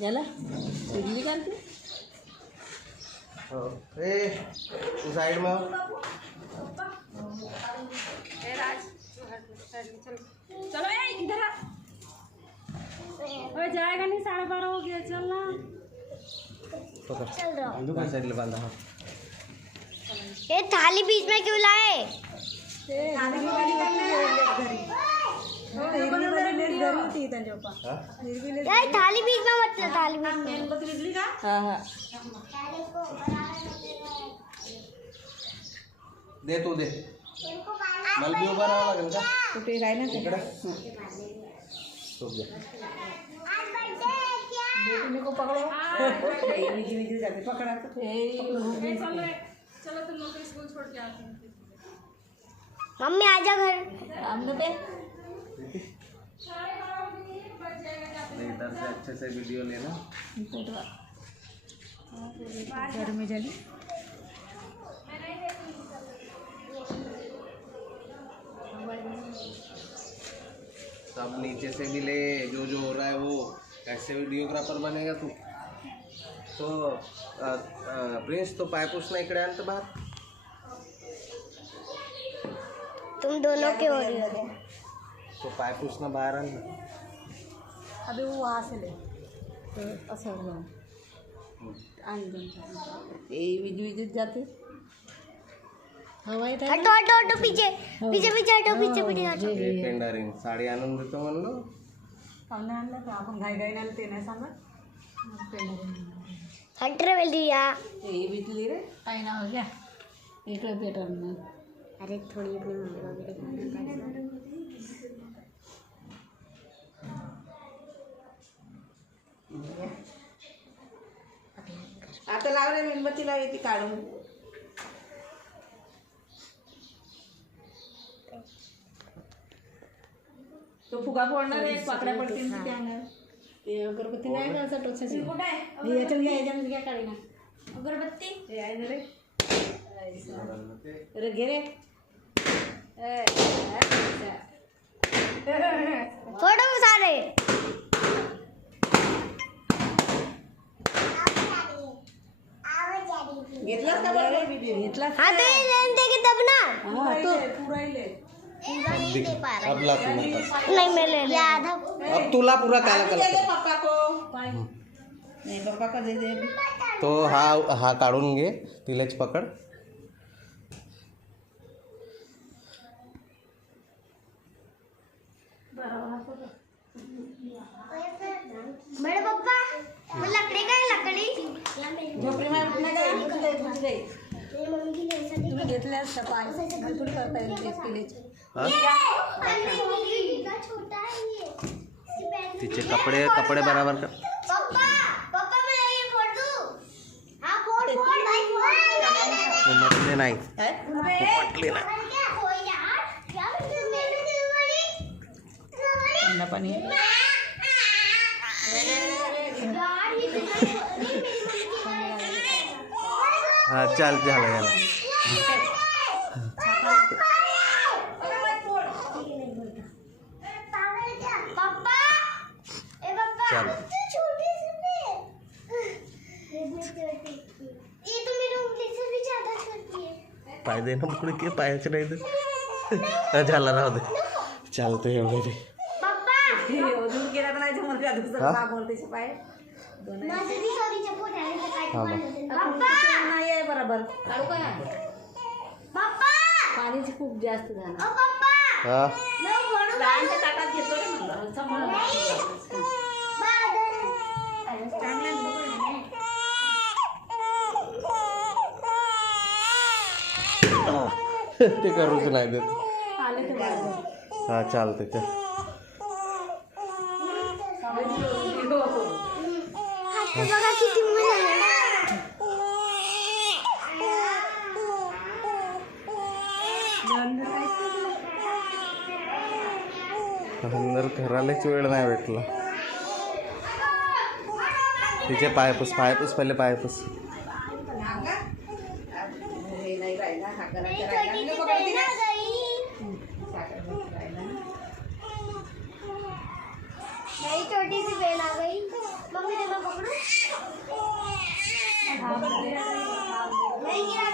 याला इडली करते हो ए तू साइड में हो चलो इधर जाएगा नहीं 12:30 हो गया चल ना चल रहा साइड ले बांधा हाँ ये थाली बीच में क्यों लाए? यार थाली बीच में मत ला, थाली बीच में। हाँ हाँ दे तू दे मला बी उभा राहावं लागेल का कुठे राहिला इकडे झोप दे को पकड़ो जाके पकड़ा चलो तुम लोग स्कूल छोड़ के आते हैं मम्मी आजा घर। हमने पे इधर से अच्छे से वीडियो लेना घर में जाली सब नीचे से भी ले जो जो हो रहा है वो कैसे वीडियोग्राफर बनेगा तू तो प्रिंस तो पायपूस नाही इकडे आणतं बाहेर तुम दोनों के हो रही हो। तो पायपूस ना बाहेर आण ना अभी वो वहाँ से ले तो असर विद्युत जाते हवाई था हटो हटो हटो पीछे पीछे पीछे हटो पीछे पीछे हटो। टेंडरिंग साडी आणून देतो म्हणलो पाहुणे आणलं तर आपण घाई घाईने आलं ते नाही सांगत हट रे बेलिया। ये बिजली रे काही ना हो गया एक बेटर में अरे थोड़ी अपनी मम्मी को भी दिखाना। आता लाव रे मेणबत्ती लाव येते काढून तो फुगा फोडणार आहे पाकड्या पडतील त्या अंगावर ते अगरबत्ती नाही का असं टोचायची याच्यात घ्या याच्यामध्ये घ्या काढी ना अगरबत्ती हे आहे ना रे अरे घे रे फोटो सारे घेतलास का बरोबर घेतला हाँ तो ये लेते कि तब ना हाँ तो पूरा ही ले अब ला तू मत नहीं मैं ले लिया आधा। अब तुला पूरा काला दे काला पापा को नहीं पापा का दे दे तो हा काढून घे तिलाच पकड बड़े पप्पा वो लकड़ी का है लकड़ी झोपडी मध्ये उठणार का तुझी दे तुम्ही घेतल्यास सपाय भरपूर करता येईल तेच केलेच छोटा है ये। तिचे कपडे कपडे बराबर कर पप्पा पप्पा मैं ये फोड़ दूं। हाँ फोड़ फोड़ भाई फोड़। उमटले नाही उमटले नाही क्या हो यार क्या मैंने दिल वाली थंड पाणी यार ये हा चाल झालं याला पापा ए पापा चल छोटी ये तो मेरे उंगली से भी ज्यादा छोटी है। पाय दे ना पुढे के पायाचं नाही दे झाला राहू दे चालतं एवढे ते पापा दूर गेला तर नाही जमत का दुसरं का बोलते पाय माझे भी सॉरी चपोट आहे ते काय हा बघ. पापा नाही आहे बरोबर काढू काय पापा पाणीची खूप जास्त झालं ओ पापा हा मैं फोड़ू लहानच्या ताटात घेतो रे म्हणलं सांभाळून ते करूच नाही देत आले ते बाजू हा चालते ते हात बघा किती मजा आहे। अंदर घरालाच वेळ नाही भेटला तिचे पायपूस पायपूस पहिले पायपूस छोटी सी बहन आ गई मम्मी ने मैं नहीं गिरा